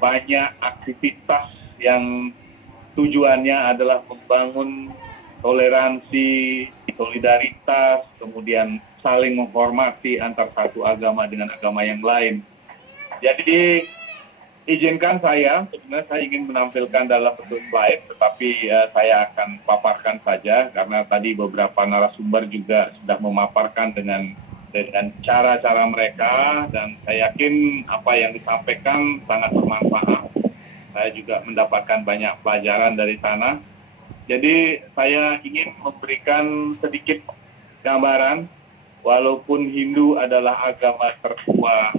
banyak aktivitas yang tujuannya adalah membangun toleransi, solidaritas, kemudian saling menghormati antar satu agama dengan agama yang lain. Jadi izinkan sebenarnya saya ingin menampilkan dalam bentuk slide, tetapi saya akan paparkan saja karena tadi beberapa narasumber juga sudah memaparkan dengan cara-cara mereka, dan saya yakin apa yang disampaikan sangat bermanfaat. Saya juga mendapatkan banyak pelajaran dari sana. Jadi saya ingin memberikan sedikit gambaran, walaupun Hindu adalah agama tertua,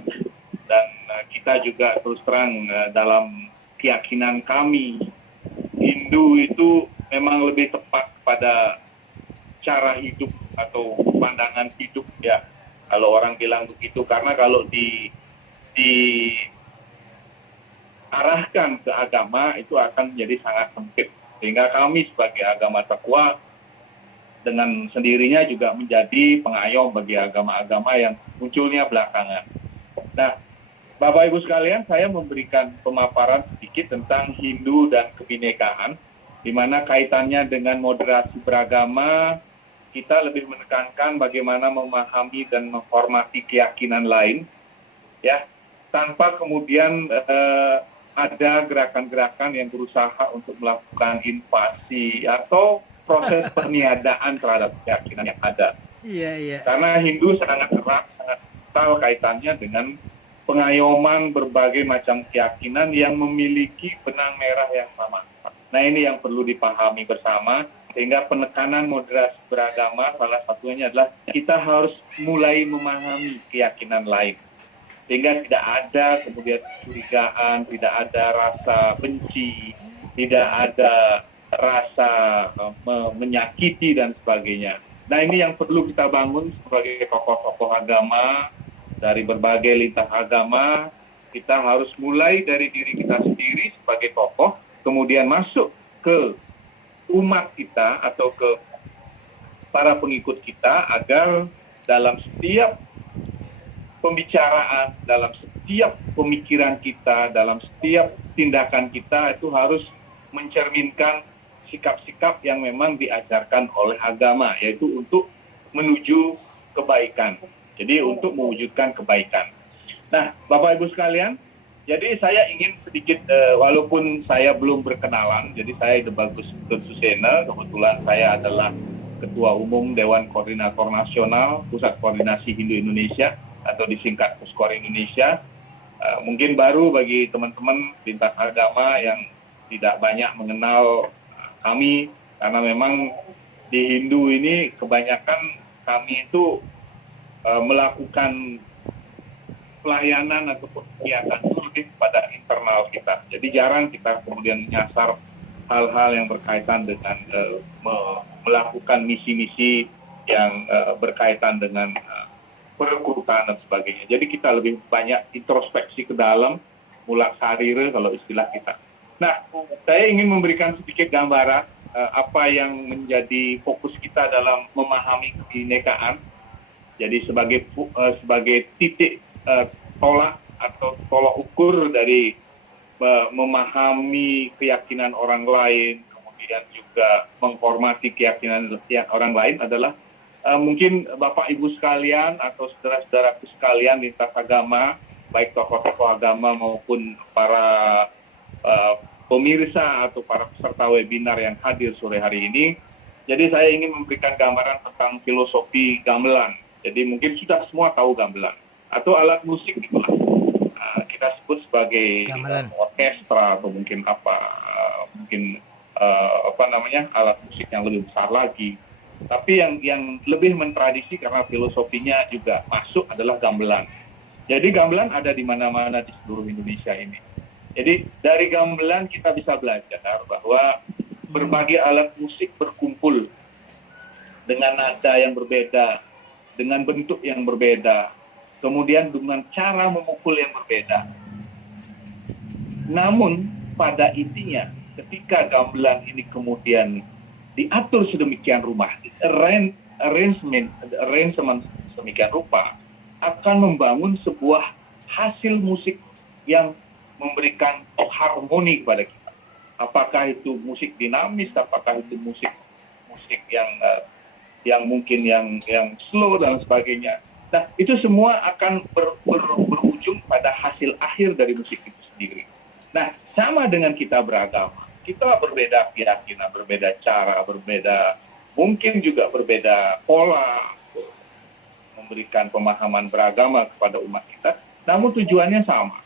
dan kita juga terus terang dalam keyakinan kami, Hindu itu memang lebih tepat pada cara hidup atau pandangan hidup ya. Kalau orang bilang begitu, karena kalau diarahkan ke agama itu akan menjadi sangat sempit. Sehingga kami sebagai agama terkuat dengan sendirinya juga menjadi pengayom bagi agama-agama yang munculnya belakangan. Nah, Bapak Ibu sekalian, saya memberikan pemaparan sedikit tentang Hindu dan kebinekaan, di mana kaitannya dengan moderasi beragama. Kita lebih menekankan bagaimana memahami dan menghormati keyakinan lain, ya, tanpa kemudian ada gerakan-gerakan yang berusaha untuk melakukan invasi atau proses peniadaan terhadap keyakinan yang ada. Iya. Karena Hindu sangat erat, sangat kental kaitannya dengan pengayoman berbagai macam keyakinan yang memiliki benang merah yang sama. Nah, ini yang perlu dipahami bersama, sehingga penekanan moderasi beragama salah satunya adalah kita harus mulai memahami keyakinan lain. Sehingga tidak ada kemudian kecurigaan, tidak ada rasa benci, tidak ada rasa menyakiti dan sebagainya. Nah, ini yang perlu kita bangun sebagai tokoh-tokoh agama, dari berbagai lintas agama. Kita harus mulai dari diri kita sendiri sebagai tokoh, kemudian masuk ke umat kita atau ke para pengikut kita, agar dalam setiap pembicaraan, dalam setiap pemikiran kita, dalam setiap tindakan kita itu harus mencerminkan sikap-sikap yang memang diajarkan oleh agama, yaitu untuk menuju kebaikan. Jadi untuk mewujudkan kebaikan. Nah, Bapak Ibu sekalian, jadi saya ingin sedikit, walaupun saya belum berkenalan, jadi saya Debagus Susena, kebetulan saya adalah Ketua Umum Dewan Koordinator Nasional Pusat Koordinasi Hindu Indonesia, atau disingkat Puskor Indonesia. Mungkin baru bagi teman-teman lintas agama yang tidak banyak mengenal kami, karena memang di Hindu ini kebanyakan kami itu melakukan pelayanan ataupun kegiatan itu lebih pada internal kita. Jadi jarang kita kemudian menyasar hal-hal yang berkaitan dengan melakukan misi-misi yang berkaitan dengan perekrutan dan sebagainya. Jadi kita lebih banyak introspeksi ke dalam, mulak sarire kalau istilah kita. Nah, saya ingin memberikan sedikit gambaran apa yang menjadi fokus kita dalam memahami kebinekaan. Jadi sebagai titik tolak atau tolak ukur dari memahami keyakinan orang lain, kemudian juga menghormati keyakinan orang lain adalah mungkin Bapak Ibu sekalian atau saudara-saudaraku sekalian lintas agama, baik tokoh-tokoh agama maupun para pemirsa atau para peserta webinar yang hadir sore hari ini. Jadi saya ingin memberikan gambaran tentang filosofi gamelan. Jadi mungkin sudah semua tahu gamelan atau alat musik itulah. Kita sebut sebagai orkestra atau mungkin alat musik yang lebih besar lagi. Tapi yang lebih mentradisi karena filosofinya juga masuk adalah gamelan. Jadi gamelan ada di mana-mana di seluruh Indonesia ini. Jadi dari gamelan kita bisa belajar bahwa berbagai alat musik berkumpul dengan nada yang berbeda, dengan bentuk yang berbeda, kemudian dengan cara memukul yang berbeda. Namun pada intinya ketika gamelan ini kemudian diatur sedemikian rupa, arrangement sedemikian rupa, akan membangun sebuah hasil musik yang memberikan harmoni kepada kita. Apakah itu musik dinamis, apakah itu musik yang mungkin yang slow dan sebagainya. Nah, itu semua akan berujung pada hasil akhir dari musik itu sendiri. Nah, sama dengan kita beragama. Kita berbeda keyakinan, berbeda cara, mungkin juga berbeda pola memberikan pemahaman beragama kepada umat kita, namun tujuannya sama.